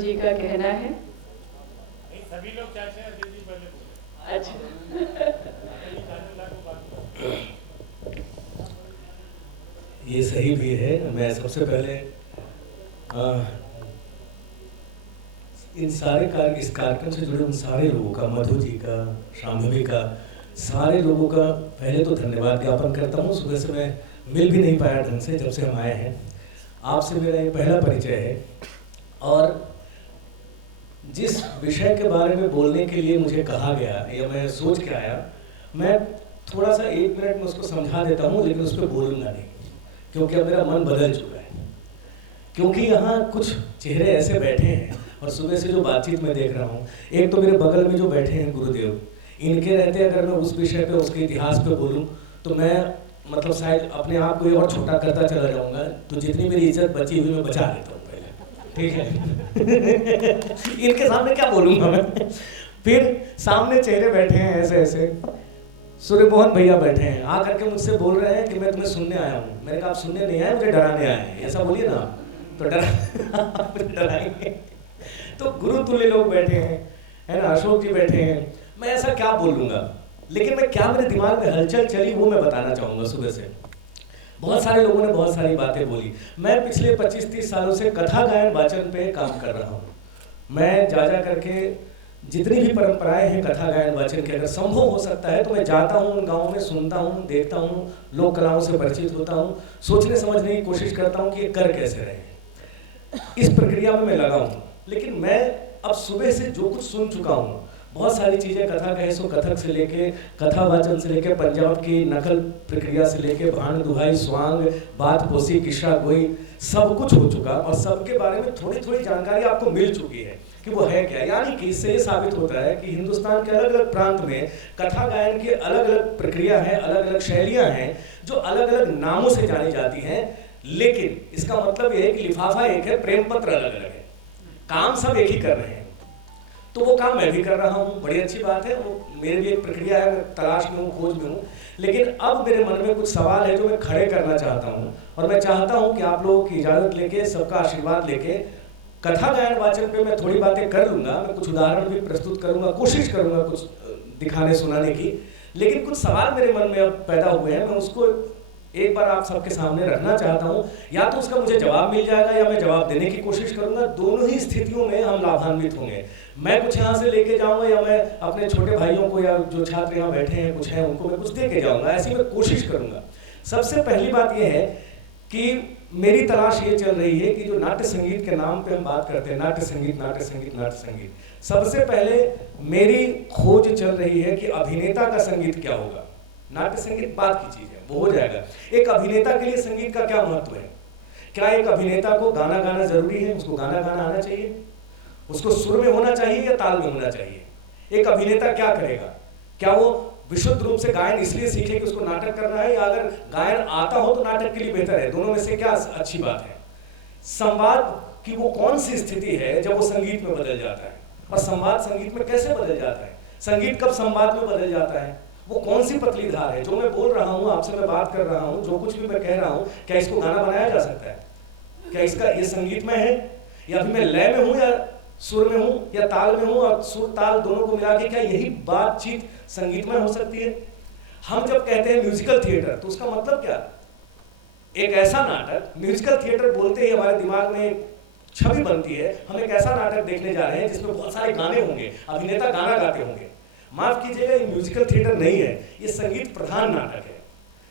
जी का कहना है। नहीं, सभी लोग चाहते हैं अजय जी पहले बोले। अच्छा। अजय जी चाहने लायक बात करो। ये सही भी है। मैं सबसे पहले इन सारे इस कार्यक्रम से जुड़े उन सारे लोगों का, मधु जी का, शांभवी का, सारे लोगों का पहले तो धन्यवाद ज्ञापन करता हूँ। सुबह से मैं मिल भी नहीं पाया ढंग से जब से हम आए हैं। आपसे मेरा ये पहला परिचय है और जिस विषय के बारे में बोलने के लिए मुझे कहा गया या मैं सोच के आया, मैं थोड़ा सा 1 मिनट में उसको समझा देता हूँ, लेकिन उस पर बोलूँगा नहीं क्योंकि अब मेरा मन बदल चुका है। क्योंकि यहाँ कुछ चेहरे ऐसे बैठे हैं और सुबह से जो बातचीत मैं देख रहा हूँ, एक तो मेरे बगल में जो बैठे हैं गुरुदेव, इनके रहते अगर मैं उस विषय पे, उसके इतिहास पे बोलूँ तो मैं मतलब शायद अपने आप को और छोटा करता चला जाऊँगा। तो जितनी मेरी इज्जत बची हुई मैं बचा लेता हूँ पहले, ठीक है। इनके सामने क्या बोलूँगा मैं। फिर सामने चेहरे बैठे हैं ऐसे ऐसे, सूर्य मोहन भैया बैठे हैं, आकर के मुझसे बोल रहे हैं कि मैं तुम्हें सुनने आया हूँ। मैंने कहा आप सुनने नहीं आए, मुझे डराने आए हैं, ऐसा बोलिए ना। तो डराएंगे। तो गुरु तुल्य लोग बैठे हैं, है ना, अशोक जी बैठे हैं। मैं ऐसा क्या बोलूँगा, लेकिन मैं क्या मेरे दिमाग में हलचल चली वो मैं बताना चाहूँगा। सुबह से बहुत सारे लोगों ने बहुत सारी बातें बोली। मैं पिछले 25-30 सालों से कथा गायन वाचन पे काम कर रहा हूँ। मैं जा करके जितनी भी परंपराएं हैं कथा गायन वाचन के, अगर संभव हो सकता है तो मैं जाता हूँ उन गाँव में, सुनता हूँ, देखता हूँ, लोक कलाओं से परिचित होता हूँ, सोचने समझने की कोशिश करता हूँ कि ये कर कैसे रहे हैं। इस प्रक्रिया में मैं लगा हूँ। लेकिन मैं अब सुबह से जो कुछ सुन चुका हूँ, बहुत सारी चीज़ें, कथा कहे सो कथक से लेके, कथा वाचन से लेके, पंजाब की नकल प्रक्रिया से लेके, भांड दुहाई, स्वांग, बात पोसी, किस्सा गोई, सब कुछ हो चुका और सबके बारे में थोड़ी थोड़ी जानकारी आपको मिल चुकी है कि वो है क्या। यानी कि इससे ये साबित होता है कि हिंदुस्तान के अलग अलग प्रांत में कथा गायन की अलग अलग प्रक्रिया है, अलग अलग शैलियाँ हैं जो अलग अलग नामों से जानी जाती हैं। लेकिन इसका मतलब ये है कि लिफाफा एक है, प्रेम पत्र अलग अलग है, काम सब एक ही कर रहे हैं। तो वो काम मैं भी कर रहा हूँ, बड़ी अच्छी बात है। वो मेरी भी एक प्रक्रिया है, मैं तलाश में हूँ, खोज में हूँ। लेकिन अब मेरे मन में कुछ सवाल है जो मैं खड़े करना चाहता हूँ और मैं चाहता हूँ कि आप लोगों की इजाज़त लेके, सबका आशीर्वाद लेके, कथा गायन वाचन पे मैं थोड़ी बातें कर लूँगा, मैं कुछ उदाहरण भी प्रस्तुत करूँगा, कोशिश करूँगा कुछ दिखाने सुनाने की। लेकिन कुछ सवाल मेरे मन में अब पैदा हुए हैं, मैं उसको एक बार आप सबके सामने रखना चाहता हूँ। या तो उसका मुझे जवाब मिल जाएगा या मैं जवाब देने की कोशिश करूँगा। दोनों ही स्थितियों में हम लाभान्वित होंगे। मैं कुछ यहाँ से लेके जाऊँगा या मैं अपने छोटे भाइयों को या जो छात्र यहाँ बैठे हैं कुछ हैं उनको मैं कुछ दे के जाऊँगा, ऐसी मैं कोशिश करूँगा। सबसे पहली बात यह है कि मेरी तलाश ये चल रही है कि जो नाट्य संगीत के नाम पे हम बात करते हैं, नाट्य संगीत, नाट्य संगीत, नाट्य संगीत, सबसे पहले मेरी खोज चल रही है कि अभिनेता का संगीत क्या होगा। नाट्य संगीत बात की चीज़ है, वो हो जाएगा। एक अभिनेता के लिए संगीत का क्या महत्व है? क्या एक अभिनेता को गाना गाना जरूरी है? उसको गाना गाना आना चाहिए? उसको सुर में होना चाहिए या ताल में होना चाहिए? एक अभिनेता क्या करेगा? क्या वो विशुद्ध रूप से गायन इसलिए सीखे कि उसको नाटक करना है, या अगर गायन आता हो तो नाटक के लिए बेहतर है? दोनों में से क्या अच्छी बात है? संवाद की वो कौन सी स्थिति है जब वो संगीत में बदल जाता है, और संवाद संगीत में कैसे बदल जाता है? संगीत कब संवाद में बदल जाता है? वो कौन सी पतली धार है? जो मैं बोल रहा हूँ, आपसे मैं बात कर रहा हूँ, जो कुछ भी मैं कह रहा हूँ, क्या इसको गाना बनाया जा सकता है? क्या इसका ये संगीत में है, या फिर मैं लय में हूँ या सुर में हूँ या ताल में हूँ, और सुर ताल दोनों को मिला के क्या यही बातचीत संगीत में हो सकती है? हम जब कहते हैं म्यूजिकल थिएटर तो उसका मतलब क्या? एक ऐसा नाटक, म्यूजिकल थिएटर बोलते ही हमारे दिमाग में एक छवि बनती है, हम एक ऐसा नाटक देखने जा रहे हैं जिसमें बहुत सारे गाने होंगे, अभिनेता गाना गाते होंगे। माफ कीजिएगा, ये म्यूजिकल थिएटर नहीं है, ये संगीत प्रधान नाटक है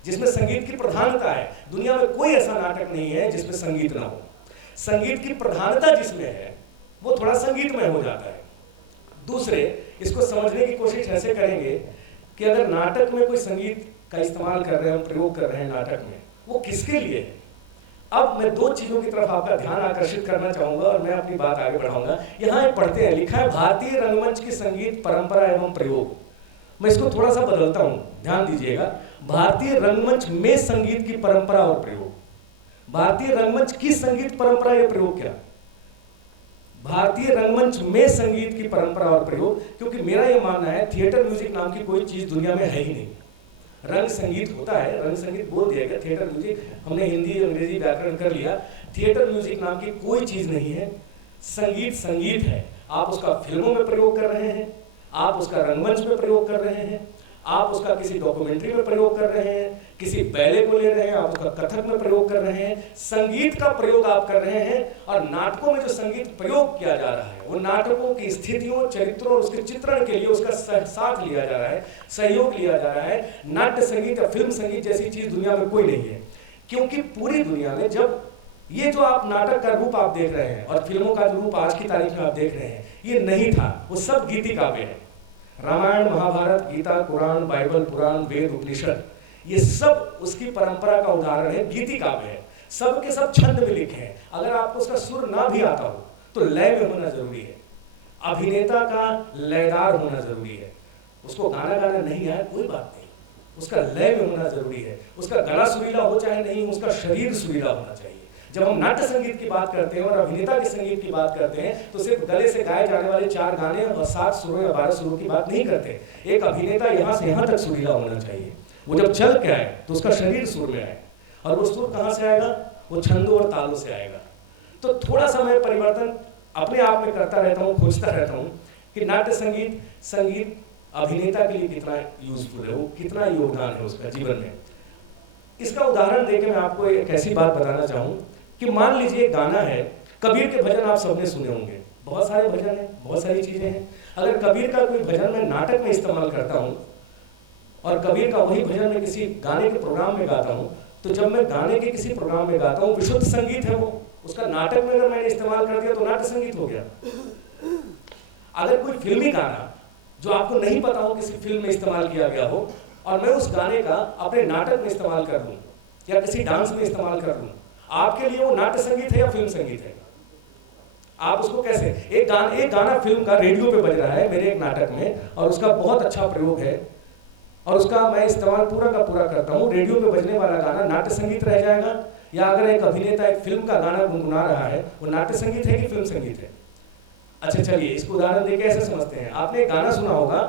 जिसमें संगीत की प्रधानता है। दुनिया में कोई ऐसा नाटक नहीं है जिसमें संगीत ना हो। संगीत की प्रधानता जिसमें है वो थोड़ा संगीतमय हो जाता है। दूसरे, इसको समझने की कोशिश ऐसे करेंगे कि अगर नाटक में कोई संगीत का इस्तेमाल कर रहे हैं, प्रयोग कर रहे हैं नाटक में, वो किसके लिए है? अब मैं 2 चीज़ों की तरफ आपका ध्यान आकर्षित करना चाहूँगा और मैं अपनी बात आगे बढ़ाऊंगा। यहाँ एक पढ़ते हैं, लिखा है भारतीय रंगमंच की संगीत परंपरा एवं प्रयोग। मैं इसको थोड़ा सा बदलता हूँ, ध्यान दीजिएगा। भारतीय रंगमंच में संगीत की परंपरा और प्रयोग। भारतीय रंगमंच की संगीत परंपरा या प्रयोग क्या? भारतीय रंगमंच में संगीत की परंपरा और प्रयोग, क्योंकि मेरा यह मानना है थिएटर म्यूजिक नाम की कोई चीज़ दुनिया में है ही नहीं। रंग संगीत होता है, रंग संगीत बोल दिया गया, थिएटर म्यूजिक हमने हिंदी अंग्रेजी व्याकरण कर लिया। थिएटर म्यूजिक नाम की कोई चीज़ नहीं है। संगीत संगीत है, आप उसका फिल्मों में प्रयोग कर रहे हैं, आप उसका रंगमंच में प्रयोग कर रहे हैं, आप उसका किसी डॉक्यूमेंट्री में प्रयोग कर रहे हैं, किसी बैले को ले रहे हैं, आप उसका कथक में प्रयोग कर रहे हैं, संगीत का प्रयोग आप कर रहे हैं। और नाटकों में जो संगीत प्रयोग किया जा रहा है वो नाटकों की स्थितियों, चरित्रों और उसके चित्रण के लिए उसका साथ लिया जा रहा है, सहयोग लिया जा रहा है। नाट्य संगीत या फिल्म संगीत जैसी चीज दुनिया में कोई नहीं है, क्योंकि पूरी दुनिया में जब ये जो आप नाटक का रूप आप देख रहे हैं और फिल्मों का जो रूप आज की तारीख में आप देख रहे हैं, ये नहीं था, वो सब गीति काव्य है। रामायण, महाभारत, गीता, कुरान, बाइबल, पुराण, वेद, उपनिषद, ये सब उसकी परंपरा का उदाहरण है, गीति काव्य है। सब के सब छंद में लिखे हैं। अगर आपको उसका सुर ना भी आता हो तो लय में होना जरूरी है। अभिनेता का लयदार होना जरूरी है। उसको गाना गाना नहीं आया कोई बात नहीं, उसका लय में होना जरूरी है। उसका गला सुरीला हो चाहे नहीं, उसका शरीर सुरीला होना चाहिए। जब हम नाट्य संगीत की बात करते हैं और अभिनेता के संगीत की बात करते हैं तो सिर्फ गले से गाए जाने वाले 4 गाने और 7 सुरों या 12 सुरों की बात नहीं करते। एक अभिनेता यहाँ से यहाँ तक सुरीला होना चाहिए। वो जब चल के आए तो उसका शरीर सुर में आए, और वो सुर कहाँ से आएगा? वो छंदों और तालों से आएगा। तो थोड़ा सा मैं परिवर्तन अपने आप में करता रहता हूँ, खोजता रहता हूँ कि नाट्य संगीत अभिनेता के लिए कितना यूजफुल है, वो कितना योगदान है उसका जीवन में। इसका उदाहरण देके मैं आपको एक ऐसी बात बताना चाहूँ कि मान लीजिए एक गाना है, कबीर के भजन आप सबने सुने होंगे, बहुत सारे भजन हैं, बहुत सारी चीजें हैं। अगर कबीर का कोई भजन मैं नाटक में इस्तेमाल करता हूँ और कबीर का वही भजन मैं किसी गाने के प्रोग्राम में गाता हूँ, तो जब मैं गाने के किसी प्रोग्राम में गाता हूँ, विशुद्ध संगीत है वो, उसका नाटक में अगर मैंने इस्तेमाल कर दिया तो नाट्य संगीत हो गया। अगर कोई फिल्मी गाना जो आपको नहीं पता हो किसी फिल्म में इस्तेमाल किया गया हो और मैं उस गाने का अपने नाटक में इस्तेमाल कर दूं या किसी डांस में इस्तेमाल कर दूं, आपके लिए वो नाट्य संगीत है या फिल्म संगीत है? आप उसको कैसे? एक गाना फिल्म का रेडियो पे बज रहा है मेरे एक नाटक में और उसका बहुत अच्छा प्रयोग है और उसका मैं इस्तेमाल पूरा का पूरा करता हूँ। रेडियो पे बजने वाला गाना नाट्य संगीत रह जाएगा? या अगर एक अभिनेता एक फिल्म का गाना गुनगुना रहा है, वो नाट्य संगीत है कि फिल्म संगीत है? अच्छा चलिए इसको उदाहरण देके ऐसे समझते हैं। आपने एक गाना सुना होगा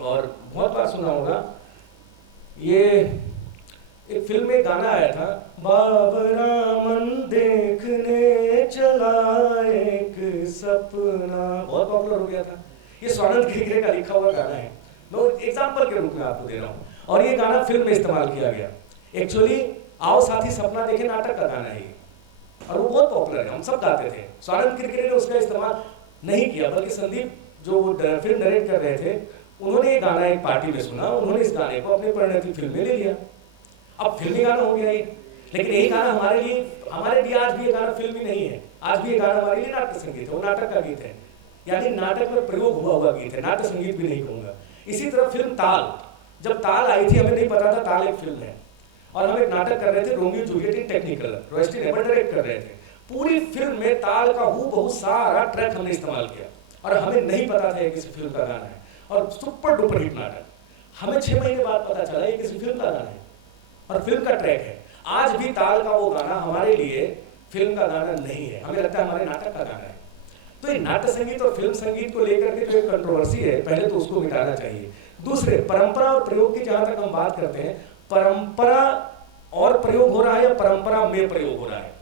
और बहुत बार सुना होगा, ये एक फिल्म में गाना आया था, बाबरा मन देखने चला एक सपना, बहुत पॉपुलर हो गया था। ये स्वानंद खिरखिरे का लिखा हुआ गाना है, मैं एग्जाम्पल के रूप में आपको दे रहा हूँ। और ये गाना फिल्म में इस्तेमाल किया गया। एक्चुअली आओ साथी सपना देखे नाटक का गाना है और वो बहुत पॉपुलर है, हम सब गाते थे। स्वानंद खिरखिरे ने उसका इस्तेमाल नहीं किया, बल्कि संदीप जो वो फिल्म डायरेक्ट कर रहे थे, उन्होंने ये गाना एक पार्टी में सुना, उन्होंने इस गाने को अपनी परिणति फिल्म में ले लिया। अब फिल्मी गाना हो गया ये, लेकिन यही गाना हमारे लिए आज भी ये गाना फिल्मी नहीं है। आज भी ये गाना हमारे लिए नाट्य संगीत है, वो नाटक का गीत है, यानी नाटक में प्रयोग हुआ गीत है, नाट्य संगीत भी नहीं कहूँगा। इसी तरह फिल्म ताल, जब ताल आई थी हमें नहीं पता था ताल एक फिल्म है, और हम एक नाटक कर रहे थे रोमियो जूलियट इन टेक्निकलर, रॉयस्टी नेबर डायरेक्ट कर रहे थे। पूरी फिल्म में ताल का हूबहू सारा ट्रैक हमने इस्तेमाल किया और हमें नहीं पता था ये किसी फिल्म का गाना है, और सुपर डुपर हिट नाटक। हमें 6 महीने बाद पता चला ये किसी फिल्म का गाना है और फिल्म का ट्रैक है। आज भी ताल का वो गाना हमारे लिए फिल्म का गाना नहीं है, हमें लगता है हमारे नाटक का गाना है। तो ये नाट्य संगीत और फिल्म संगीत को लेकर के जो एक कंट्रोवर्सी है, पहले तो उसको मिटाना चाहिए। दूसरे, परंपरा और प्रयोग की जहां तक हम बात करते हैं, परंपरा और प्रयोग हो रहा है या परंपरा में प्रयोग हो रहा है,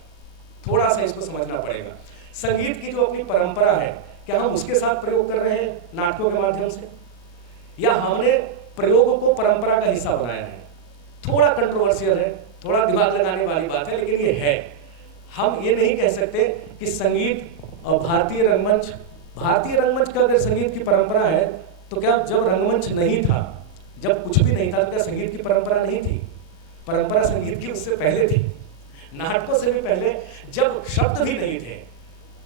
थोड़ा सा इसको समझना पड़ेगा। संगीत की जो अपनी परंपरा है, क्या हम उसके साथ प्रयोग कर रहे हैं नाटकों के माध्यम से, या हमने प्रयोग को परंपरा का हिस्सा बनाया है? थोड़ा कंट्रोवर्शियल है, थोड़ा दिमाग लगाने वाली बात है, लेकिन ये है। हम ये नहीं कह सकते कि संगीत और भारतीय रंगमंच का अगर संगीत की परंपरा है तो क्या जब रंगमंच नहीं था, जब कुछ भी नहीं था, तो क्या संगीत की परंपरा नहीं थी? परंपरा संगीत की उससे पहले थी, नाटकों से भी पहले, जब शब्द भी नहीं थे।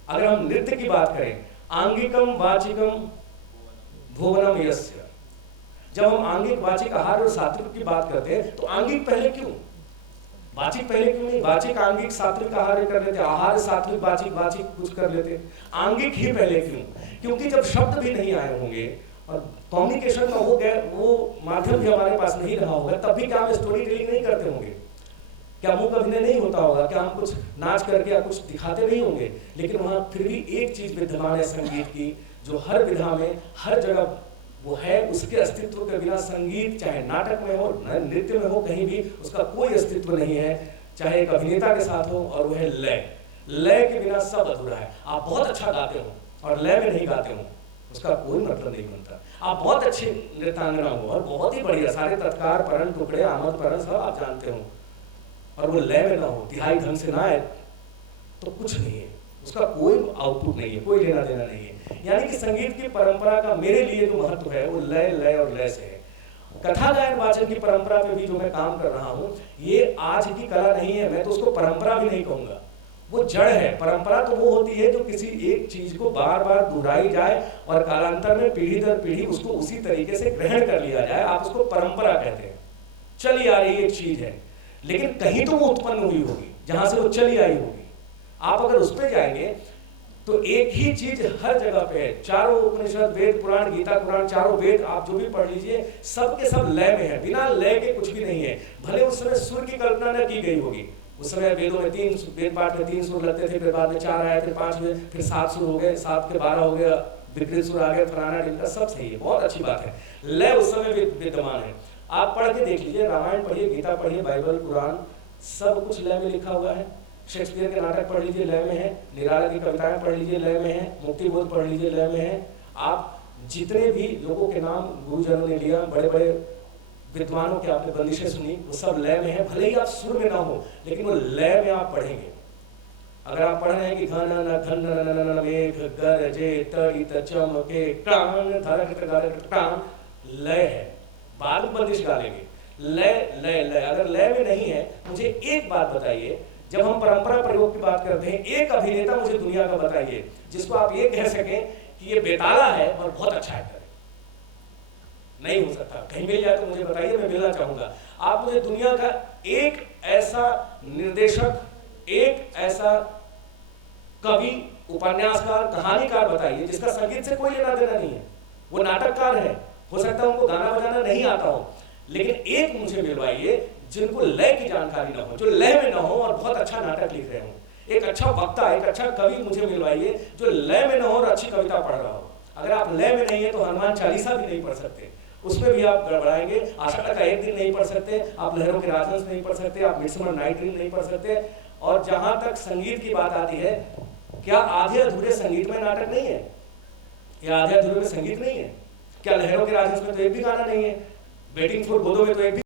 अगर हम नृत्य की बात करें, आंगिकम वाचिकम भुवनम यस्य, जब हम आंगिक वाचिक आहार और सात्विक की बात करते हैं तो आंगिक पहले क्यों, वाचिक पहले क्यों नहीं? वाचिक आंगिक सात्विक आहार कर लेते, आहार सात्विक वाचिक कुछ कर लेते, आंगिक ही पहले क्यों? क्योंकि जब शब्द भी नहीं आए होंगे और कम्युनिकेशन का वो माध्यम भी हमारे पास नहीं रहा होगा, तब भी क्या हम स्टोरी टेलिंग नहीं करते होंगे? क्या मुंह अभिनय नहीं होता होगा? क्या हम कुछ नाच करके या कुछ दिखाते नहीं होंगे? लेकिन वहाँ फिर भी एक चीज विद्यमान है संगीत की, जो हर विधा में हर जगह वो है। उसके अस्तित्व के बिना संगीत, चाहे नाटक में हो, नृत्य में हो, कहीं भी उसका कोई अस्तित्व नहीं है, चाहे एक अभिनेता के साथ हो, और वह है लय। लय के बिना सब अधूरा है। आप बहुत अच्छा गाते हो और लय में नहीं गाते हो, उसका कोई मतलब नहीं बनता। आप बहुत अच्छे नृत्यांगना हो और बहुत ही बढ़िया सारे तत्कार परण टुकड़े आमद परण सब आप जानते हो, और वो लय में ना हो, तिहाई ढंग से ना आए, तो कुछ नहीं है, उसका कोई आउटपुट नहीं है, कोई लेना देना नहीं है। यानी कि संगीत की परंपरा का मेरे लिए जो महत्व है वो लय लय और लय से है। कथा गायन वाचन की परंपरा पे भी जो मैं काम कर रहा हूँ, ये आज की कला नहीं है, मैं तो उसको परंपरा भी नहीं कहूँगा, वो जड़ है। परंपरा तो वो होती है जो किसी एक चीज को बार बार दोहराई जाए और कालांतर में पीढ़ी दर पीढ़ी उसको उसी तरीके से ग्रहण कर लिया जाए, आप उसको परंपरा कहते हैं। चली आ रही एक चीज है, लेकिन कहीं तो वो उत्पन्न हुई होगी जहां से वो चली आई होगी। आप अगर उस पर जाएंगे तो एक ही चीज हर जगह पे है। चारों उपनिषद, वेद पुराण, गीता पुराण, चारों वेद आप जो भी पढ़ लीजिए, सब के सब लय में है, बिना लय के कुछ भी नहीं है। भले उस समय सुर की कल्पना न की गई होगी, उस समय वेदों में वेद पाठ में 3 सुर लगते थे, फिर बाद में 4 आए, फिर 5 हुए, फिर 7 सुर हो गए, 7 के 12 हो गया, विकृत सुर आ गए, फलाना ढिमका, सब सही है, बहुत अच्छी बात है। लय उस समय विद्यमान है। आप पढ़ के देख लीजिए, रामायण पढ़िए, गीता पढ़िए, बाइबल, कुरान, सब कुछ लय में लिखा हुआ है। शेक्सपियर के नाटक पढ़ लीजिए, लय में है। निराला की कविताएं पढ़ लीजिए, लय में है। मुक्तिबोध पढ़ लीजिए, लय में है। आप जितने भी लोगों के नाम गुरुजनों ने लिया, बड़े बड़े विद्वानों की आपने बंदिशें सुनी, वो सब लय में है। भले ही आप सुर में ना हो, लेकिन वो लय में आप पढ़ेंगे। अगर आप पढ़ रहे हैं कि घन न घन न मेघ गरजे तड़ित चमके टांग धरक धरक टांग, लय है, बाद में बंदिश डालेंगे। लय लय लय, अगर लय में नहीं है, मुझे एक बात बताइए, जब हम परंपरा प्रयोग की बात करते हैं, एक अभिनेता मुझे दुनिया का बताइए जिसको आप ये कह सकें कि ये बेताला है और बहुत अच्छा एक्टर है। नहीं हो सकता। कहीं मिल जाए तो मुझे बताइए, मैं मिलना चाहूंगा। आप मुझे दुनिया का एक ऐसा निर्देशक, एक ऐसा कवि, उपन्यासकार, कहानीकार बताइए जिसका संगीत से कोई लेना देना नहीं है। वो नाटककार है, हो सकता है उनको गाना बजाना नहीं आता हो, लेकिन एक मुझे मिलवाइए जिनको लय की जानकारी ना हो, जो लय में ना हो और बहुत अच्छा नाटक लिख रहे हो। एक अच्छा वक्ता, एक अच्छा कवि मुझे मिलवाइए जो लय में ना हो और अच्छी कविता पढ़ रहा हो। अगर आप लय में नहीं है तो हनुमान चालीसा भी नहीं पढ़ सकते, उसमें भी आप गड़बड़ाएंगे। आषाढ़ का एक दिन नहीं पढ़ सकते आप, लहरों के राजहंस नहीं पढ़ सकते आप, मिडसमर नाइट ड्रीम नहीं पढ़ सकते। और जहां तक संगीत की बात आती है, क्या आधे अधूरे संगीत में नाटक नहीं है? या आधे अधूरे में संगीत नहीं है? क्या लहरों के राजहंस में तो एक भी गाना नहीं है? वेटिंग फॉर गोदो में तो एक भी